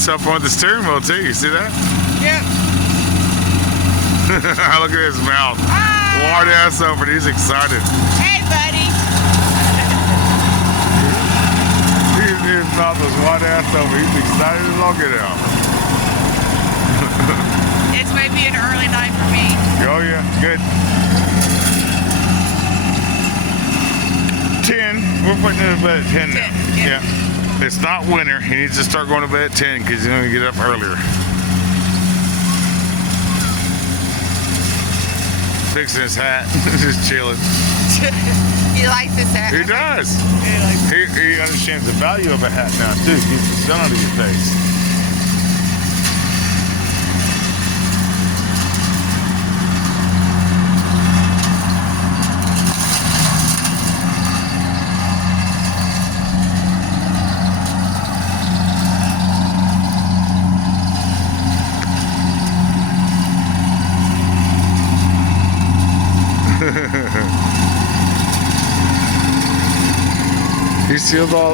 himself on the steering wheel too. You see that? Yep. Look at his mouth. Wide ass open. He's excited. Hey, buddy. His mouth is wide ass open. He's excited as all get out. It's maybe an early night for me. Oh yeah, good. 10. We're putting him to bed at 10 now. 10, yeah. It's not winter. He needs to start going to bed at 10 because he's going to get up earlier. Fixing his hat. Just chilling. He likes his hat. He does. He likes He understands the value of a hat now too. Keeps the sun out of your face.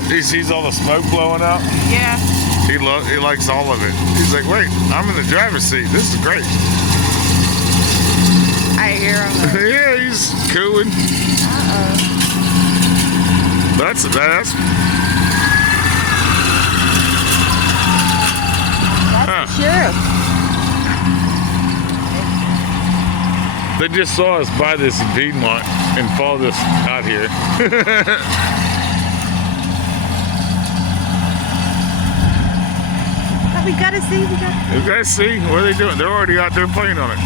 He sees all the smoke blowing out. Yeah. He likes all of it. He's like, wait, I'm in the driver's seat. This is great. I hear him. Yeah, he's cooling. That's That's the sheriff. They just saw us buy this in Piedmont and followed us out here. We gotta see. You guys see? What are they doing? They're already out there playing on it.